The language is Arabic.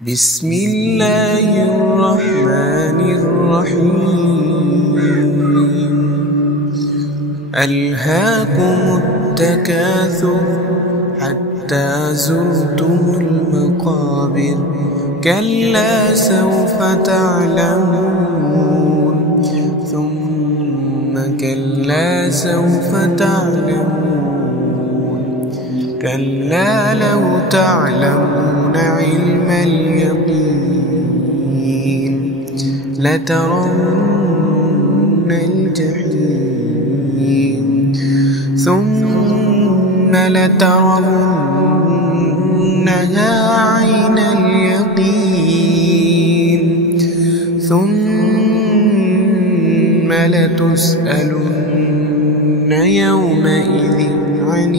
بسم الله الرحمن الرحيم. ألهاكم التكاثر حتى زرتم المقابر، كلا سوف تعلمون ثم كلا سوف تعلمون، كلا لو تعلمون علم اليقين لترون الجحيم ثم لترونها عين اليقين ثم لتسألن يومئذ عن